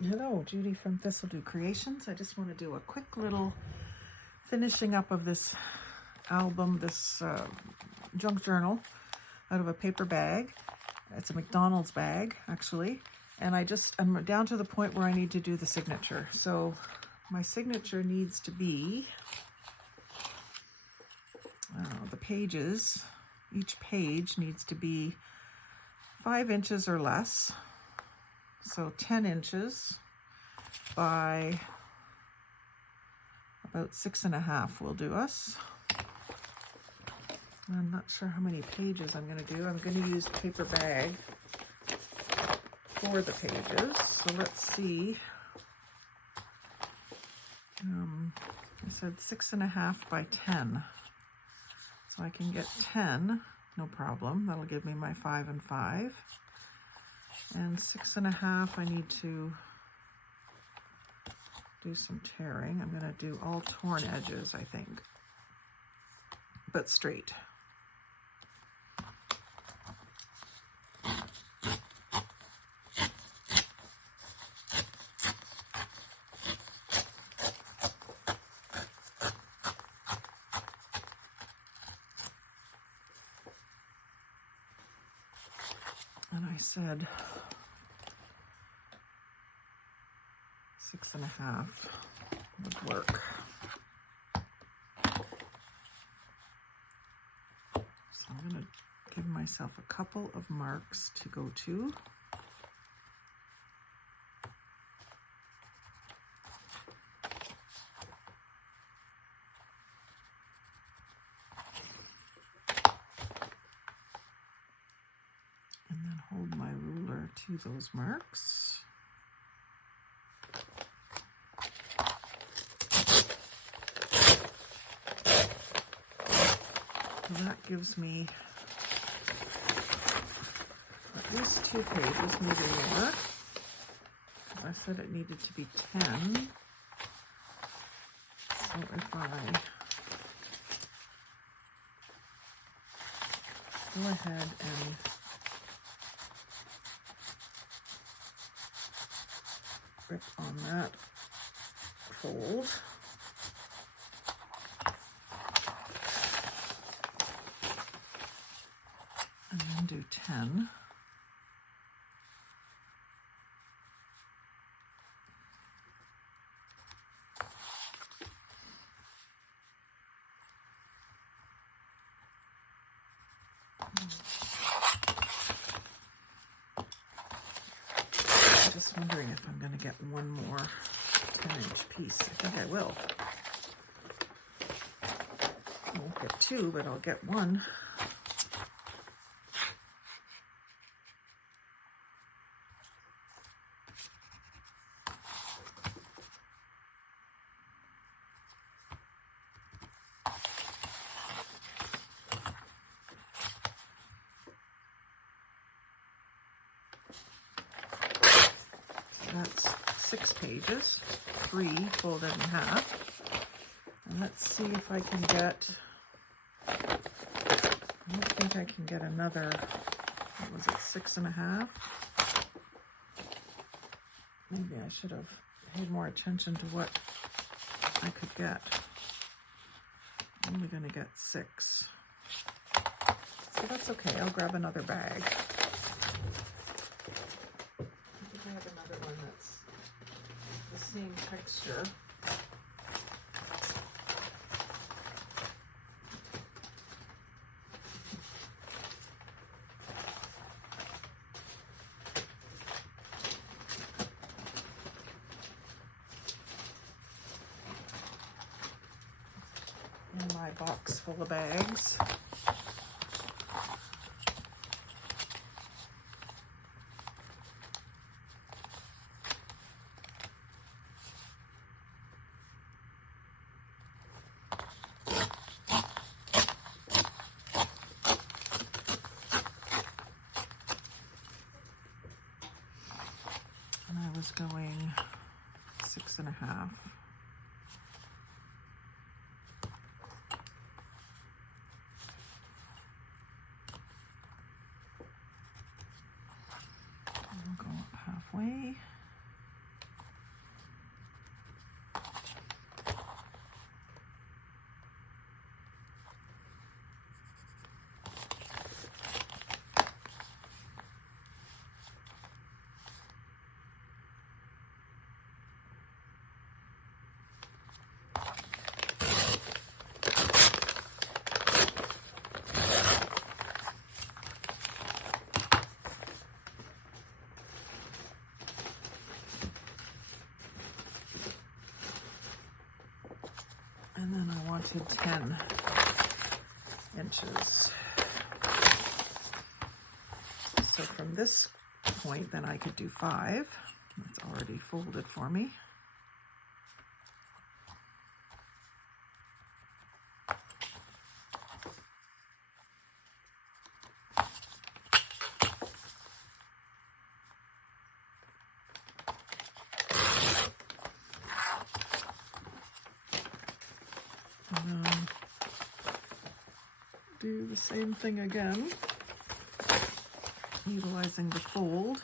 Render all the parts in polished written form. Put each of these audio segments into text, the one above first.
Hello, Judy from Thistledew Creations. I just want to do a quick little finishing up of this album, this junk journal out of a paper bag. It's a McDonald's bag, actually. And I'm down to the point where I need to do the signature. So my signature needs to be the pages. Each page needs to be 5 inches or less. So 10 inches by about 6.5 will do us. I'm not sure how many pages I'm going to do. I'm going to use paper bag for the pages. So let's see. I said 6.5 by 10. So I can get 10, no problem. That'll give me my 5 and 5. And 6.5, I need to do some tearing. I'm going to do all torn edges, I think, but straight. And I said 6.5 would work. So I'm going to give myself a couple of marks to go to. And then hold my ruler to those marks. So that gives me at least 2 pages, maybe more. I said it needed to be 10. So if I go ahead and rip on that fold, and then do 10. I'm just wondering if I'm going to get one more 10-inch piece. I think I will. I won't get 2, but I'll get 1. That's 6 pages, 3 folded in half. And let's see if I can get, I don't think I can get another, what was it, 6.5? Maybe I should have paid more attention to what I could get. I'm only going to get 6. So that's okay, I'll grab another bag. I have another one that's the same texture. In my box full of bags. And I was going 6.5. We'll go up halfway. to 10 inches. So from this point, then I could do 5. It's already folded for me. And then do the same thing again, utilizing the fold.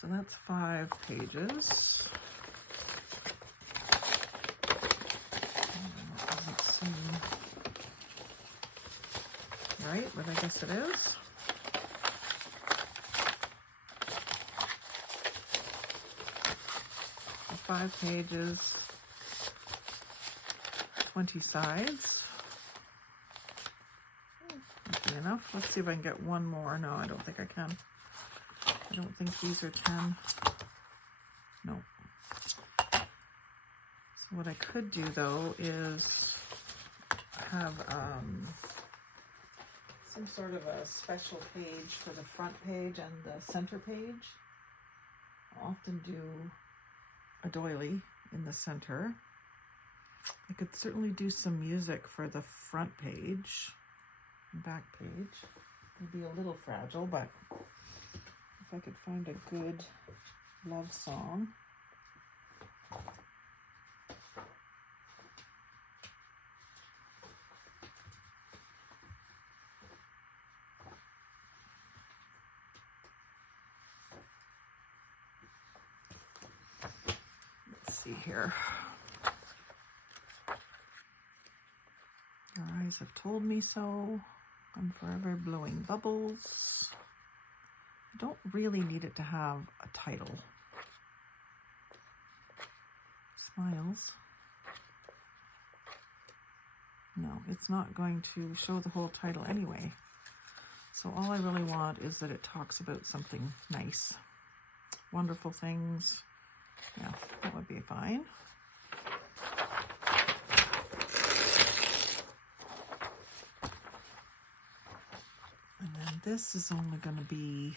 So that's 5 pages. Doesn't seem right, but I guess it is. So 5 pages, 20 sides. That'd be enough. Let's see if I can get one more. No, I don't think I can. I don't think these are 10. No. So what I could do though is have some sort of a special page for the front page and the center page. I'll often do a doily in the center. I could certainly do some music for the front page and back page. It'd be a little fragile, but if I could find a good love song. Let's see here. Your eyes have told me so. I'm forever blowing bubbles. I don't really need it to have a title. Smiles. No, it's not going to show the whole title anyway. So all I really want is that it talks about something nice. Wonderful things. Yeah, that would be fine. And then this is only going to be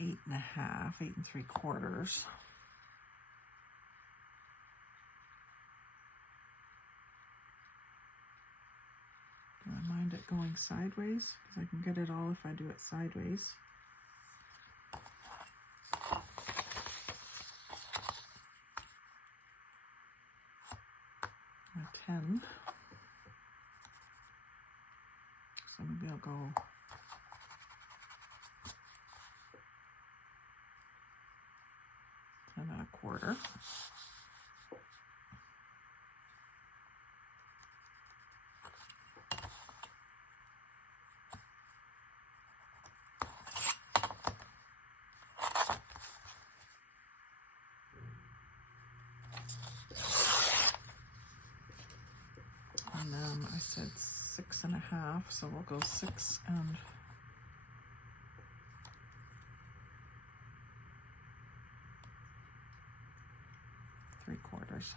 8.5, 8 3/4. Do I mind it going sideways? Because I can get it all if I do it sideways. A 10. So maybe I'll go 10 1/4. And then I said 6.5, so we'll go 6 3/4.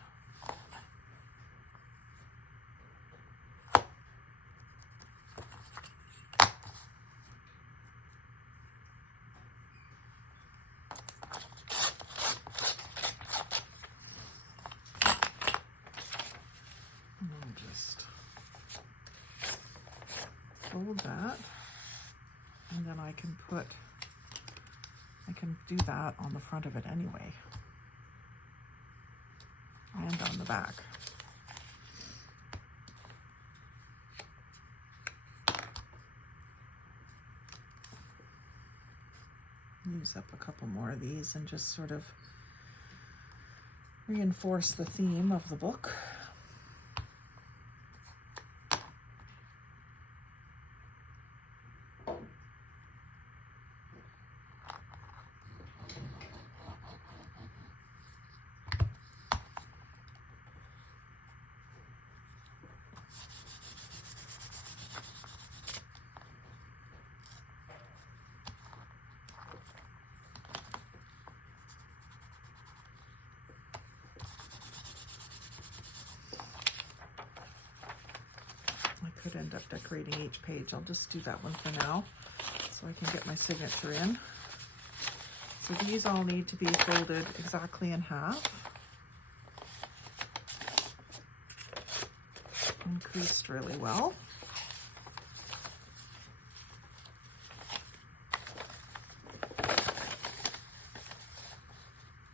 And then just fold that, and then I can do that on the front of it anyway, and on the back. Use up a couple more of these and just sort of reinforce the theme of the book. up decorating each page. I'll just do that one for now so I can get my signature in. So these all need to be folded exactly in half and creased really well.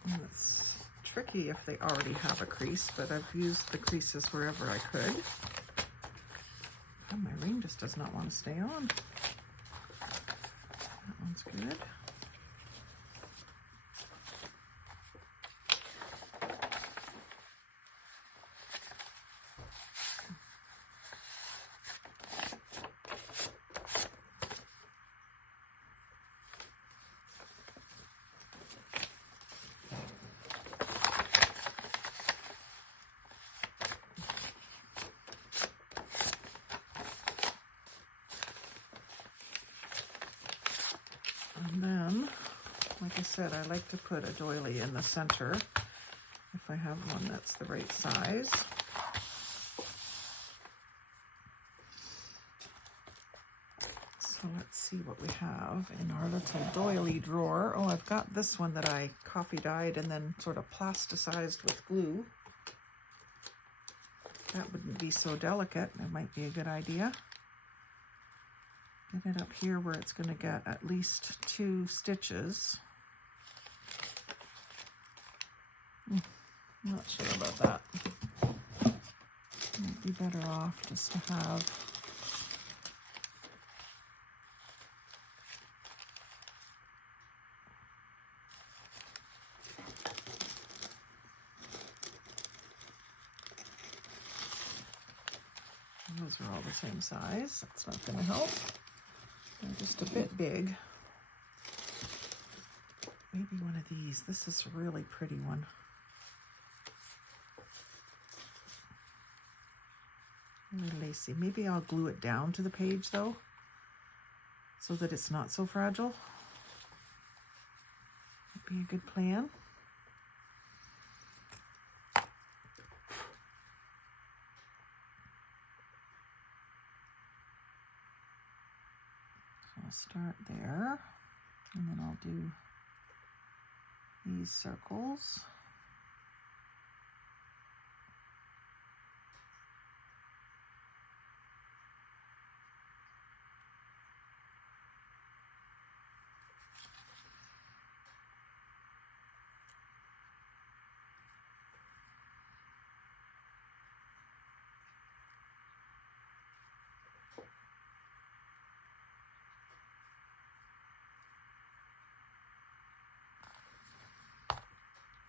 And it's tricky if they already have a crease, but I've used the creases wherever I could. Oh, my ring just does not want to stay on. That one's good. And then, like I said, I like to put a doily in the center if I have one that's the right size. So let's see what we have in our little doily drawer. Oh, I've got this one that I coffee dyed and then sort of plasticized with glue. That wouldn't be so delicate. It might be a good idea. Get it up here where it's going to get at least 2 stitches. I'm not sure about that. Might be better off just to have those are all the same size. That's not going to help. They're just a bit big. Maybe one of these. This is a really pretty one. Really lacy. Maybe I'll glue it down to the page though, so that it's not so fragile. Would be a good plan. I'll start there, and then I'll do these circles.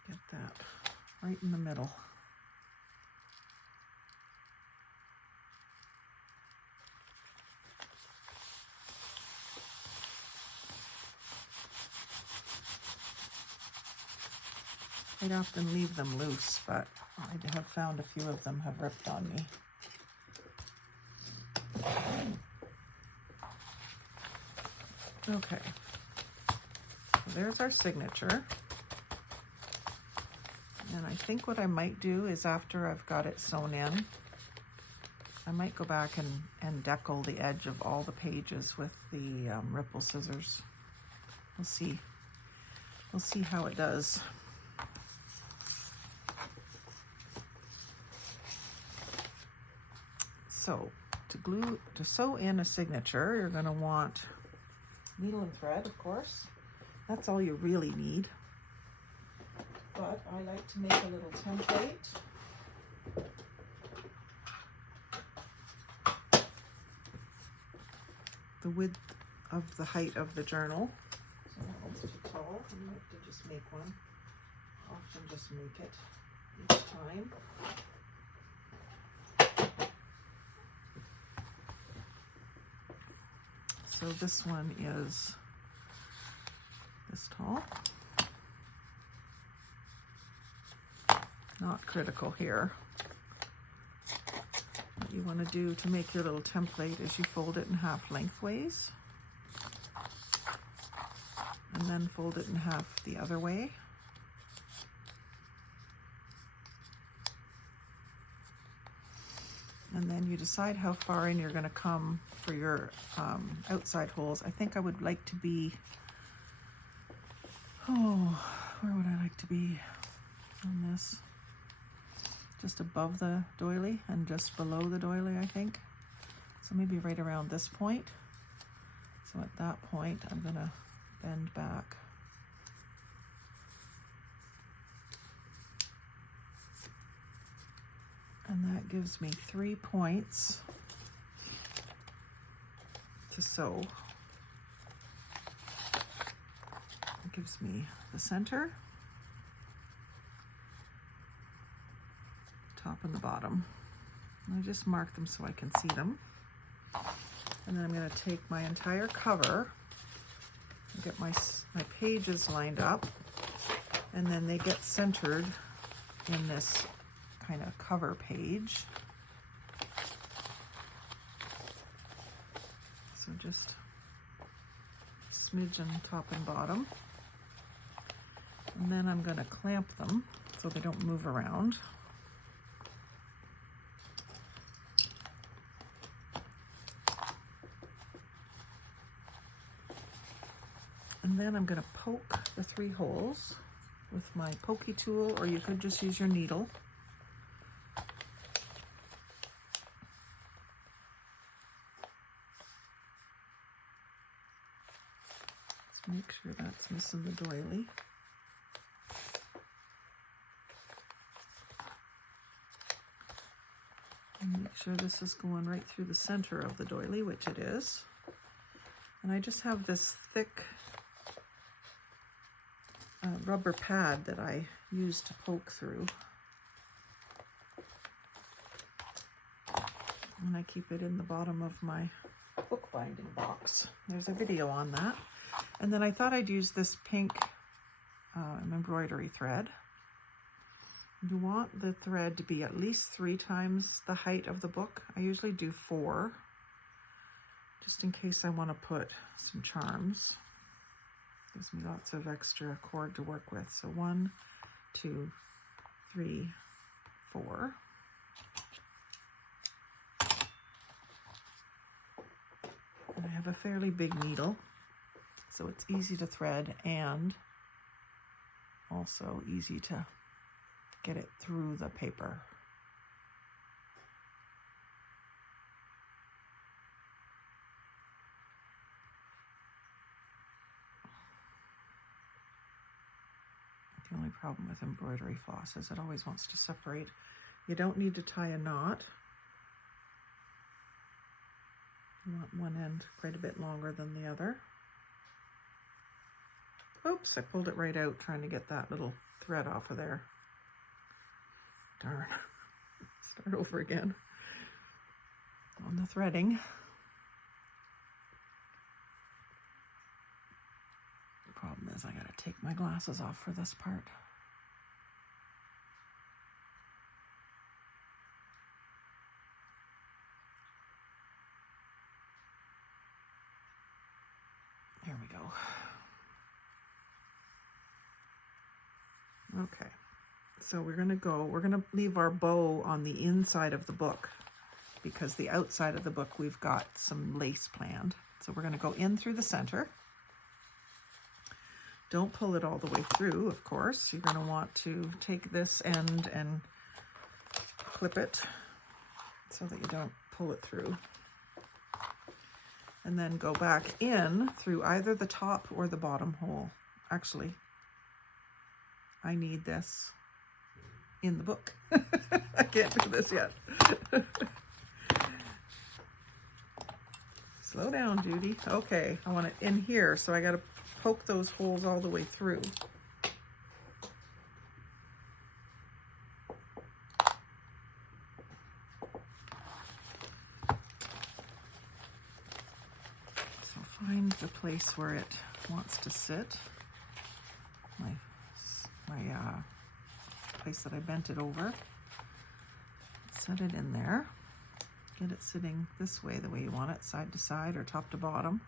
Get that right in the middle. I'd often leave them loose, but I have found a few of them have ripped on me. Okay, so there's our signature. And I think what I might do is, after I've got it sewn in, I might go back and decal the edge of all the pages with the ripple scissors. We'll see. We'll see how it does. So to sew in a signature, you're going to want needle and thread, of course. That's all you really need. But I like to make a little template. The width of the height of the journal. So that one's too tall. I like to just make one. Often just make it each time. So this one is this tall. Not critical here. What you want to do to make your little template is you fold it in half lengthways, and then fold it in half the other way. And then you decide how far in you're going to come for your outside holes. I think I would like to be, where would I like to be on this? Just above the doily and just below the doily, I think. So maybe right around this point. So at that point, I'm going to bend back. And that gives me 3 points to sew. It gives me the center, top and the bottom. And I just mark them so I can see them. And then I'm going to take my entire cover and get my pages lined up, and then they get centered in this kind of cover page. So just smidge on top and bottom. And then I'm going to clamp them so they don't move around. And then I'm going to poke the 3 holes with my pokey tool, or you could just use your needle. Let's make sure that's missing the doily. And make sure this is going right through the center of the doily, which it is. And I just have this thick rubber pad that I use to poke through. And I keep it in the bottom of my book binding box. There's a video on that. And then I thought I'd use this pink embroidery thread. You want the thread to be at least 3 times the height of the book. I usually do 4, just in case I want to put some charms. Gives me lots of extra cord to work with. So 1, 2, 3, 4. And I have a fairly big needle, so it's easy to thread and also easy to get it through the paper. The only problem with embroidery floss is it always wants to separate. You don't need to tie a knot. You want one end quite a bit longer than the other. Oops, I pulled it right out trying to get that little thread off of there. Darn. Start over again on the threading. The problem is I gotta take my glasses off for this part. There we go. Okay, so we're gonna leave our bow on the inside of the book because the outside of the book we've got some lace planned. So we're gonna go in through the center. Don't pull it all the way through, of course. You're gonna want to take this end and clip it so that you don't pull it through. And then go back in through either the top or the bottom hole. Actually, I need this in the book. I can't do this yet. Slow down, Judy. Okay, I want it in here, so I gotta poke those holes all the way through. So find the place where it wants to sit. My place that I bent it over. Set it in there. Get it sitting this way, the way you want it, side to side or top to bottom.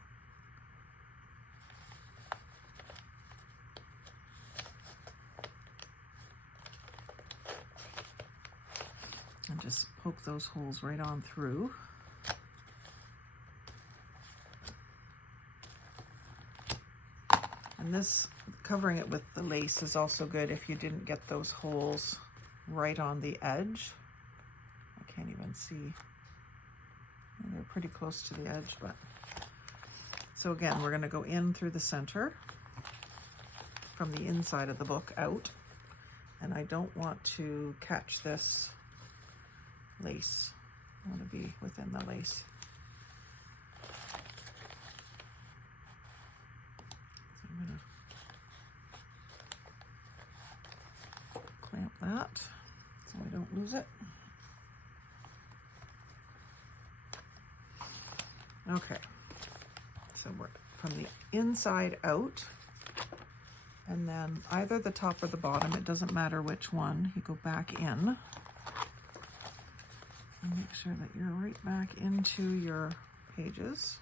And just poke those holes right on through. And this, covering it with the lace is also good if you didn't get those holes right on the edge. I can't even see. They're pretty close to the edge, but. So again, we're gonna go in through the center from the inside of the book out. And I don't want to catch this lace. I want to be within the lace. So I'm going to clamp that so I don't lose it. Okay, so we're from the inside out. And then either the top or the bottom, it doesn't matter which one, you go back in. And make sure that you're right back into your pages.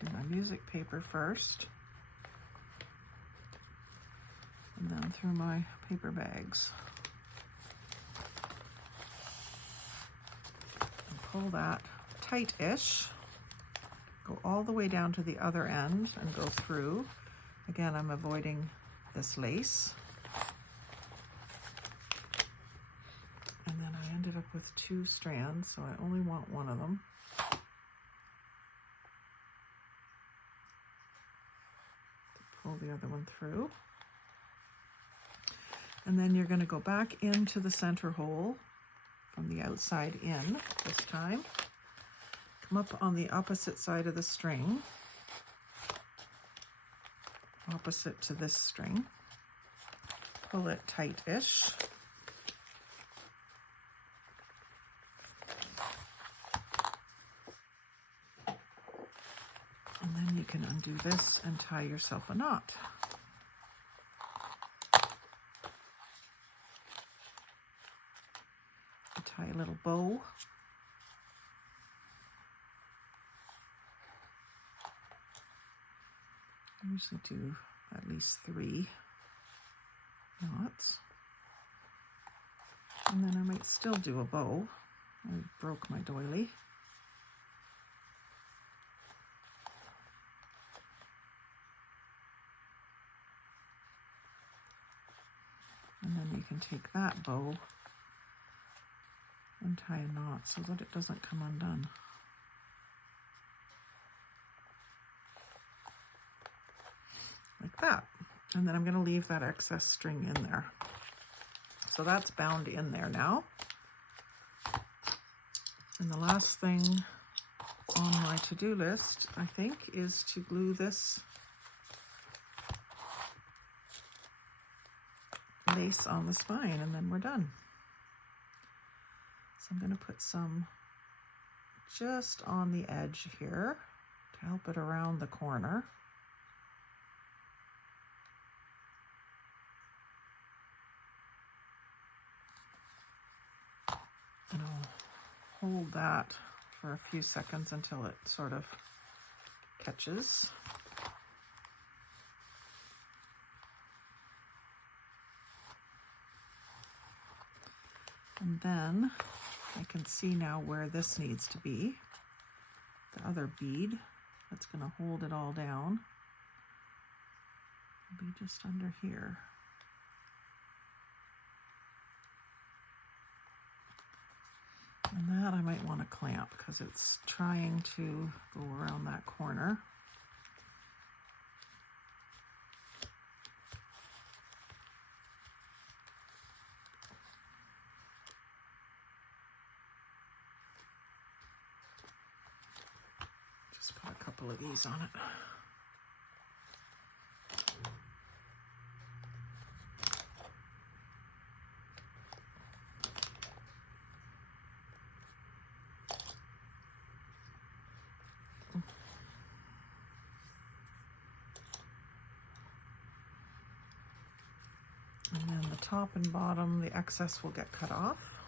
Do my music paper first. And then through my paper bags. Pull that tight-ish, go all the way down to the other end and go through. Again, I'm avoiding this lace. And then I ended up with 2 strands, so I only want one of them. Pull the other one through. And then you're going to go back into the center hole from the outside in this time. Come up on the opposite side of the string, opposite to this string. Pull it tight-ish. And then you can undo this and tie yourself a knot. Tie a little bow. I usually do at least 3 knots. And then I might still do a bow. I broke my doily. And then you can take that bow and tie a knot so that it doesn't come undone. Like that. And then I'm going to leave that excess string in there. So that's bound in there now. And the last thing on my to-do list, I think, is to glue this lace on the spine, and then we're done. So I'm going to put some just on the edge here to help it around the corner. And I'll hold that for a few seconds until it sort of catches. And then I can see now where this needs to be. The other bead that's going to hold it all down will be just under here. And that I might want to clamp because it's trying to go around that corner. Just put a couple of these on it. And then the top and bottom, the excess will get cut off.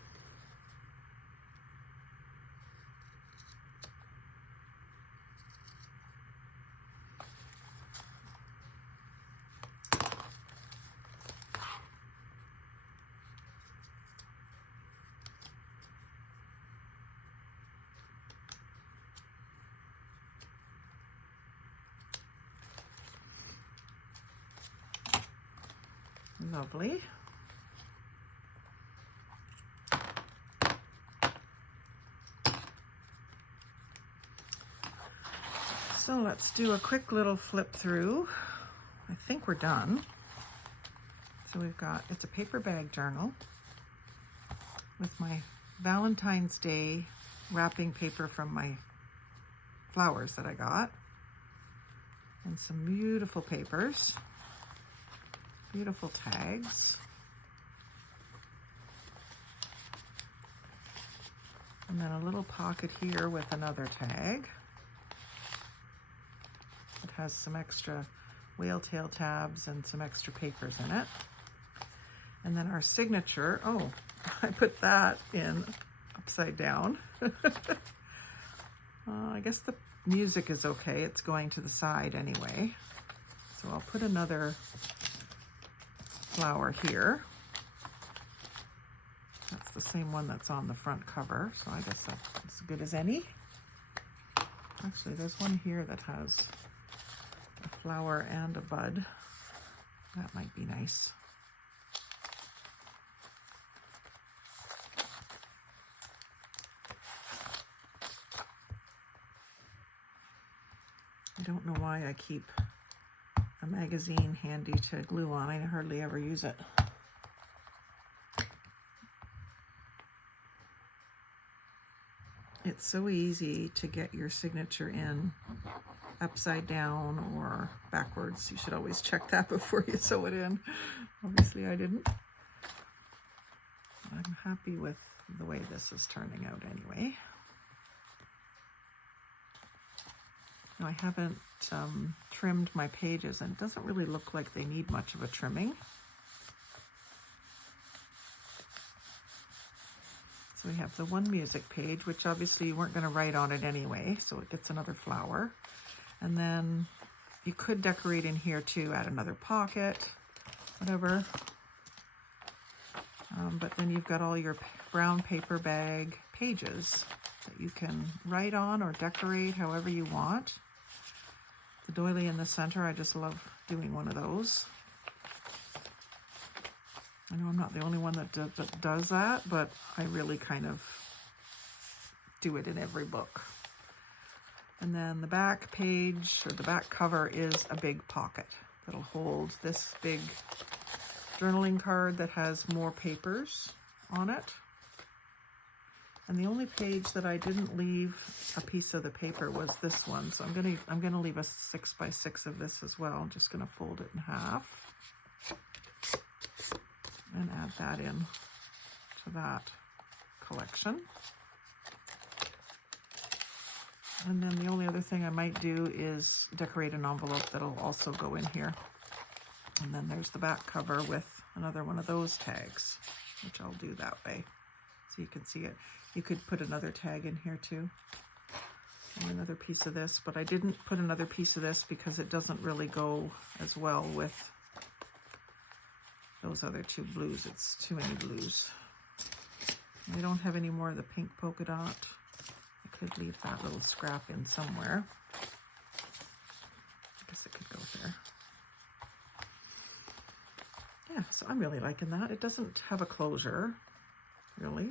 Lovely. So let's do a quick little flip through. I think we're done. So we've got, it's a paper bag journal with my Valentine's Day wrapping paper from my flowers that I got. And some beautiful papers, beautiful tags. And then a little pocket here with another tag. It has some extra whale tail tabs and some extra papers in it. And then our signature, oh, I put that in upside down. I guess the music is okay. It's going to the side anyway. So I'll put another flower here. That's the same one that's on the front cover, so I guess that's as good as any. Actually, there's one here that has a flower and a bud. That might be nice. I don't know why I keep a magazine handy to glue on. I hardly ever use it. It's so easy to get your signature in upside down or backwards. You should always check that before you sew it in. Obviously I didn't. I'm happy with the way this is turning out anyway. Now, I haven't trimmed my pages, and it doesn't really look like they need much of a trimming. So we have the one music page, which obviously you weren't going to write on it anyway, so it gets another flower. And then you could decorate in here too, add another pocket, whatever. But then you've got all your brown paper bag pages that you can write on or decorate however you want. The doily in the center, I just love doing one of those. I know I'm not the only one that does that, but I really kind of do it in every book. And then the back page, or the back cover, is a big pocket that'll hold this big journaling card that has more papers on it. And the only page that I didn't leave a piece of the paper was this one. So I'm gonna leave a 6x6 of this as well. I'm just gonna fold it in half and add that in to that collection. And then the only other thing I might do is decorate an envelope that'll also go in here. And then there's the back cover with another one of those tags, which I'll do that way so you can see it. You could put another tag in here too, and another piece of this, but I didn't put another piece of this because it doesn't really go as well with those other two blues. It's too many blues. I don't have any more of the pink polka dot. I could leave that little scrap in somewhere. I guess it could go there. Yeah, so I'm really liking that. It doesn't have a closure, really.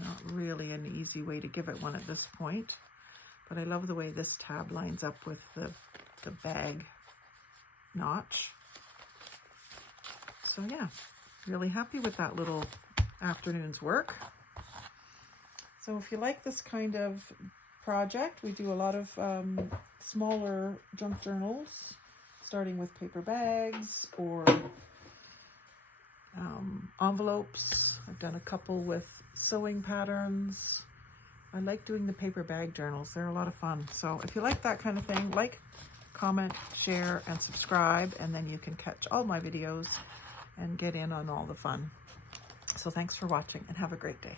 Not really an easy way to give it one at this point, but I love the way this tab lines up with the bag notch. So yeah, really happy with that little afternoon's work. So if you like this kind of project, we do a lot of smaller junk journals, starting with paper bags or envelopes. I've done a couple with sewing patterns. I like doing the paper bag journals. They're a lot of fun. So if you like that kind of thing, like, comment, share, and subscribe, and then you can catch all my videos and get in on all the fun. So thanks for watching and have a great day.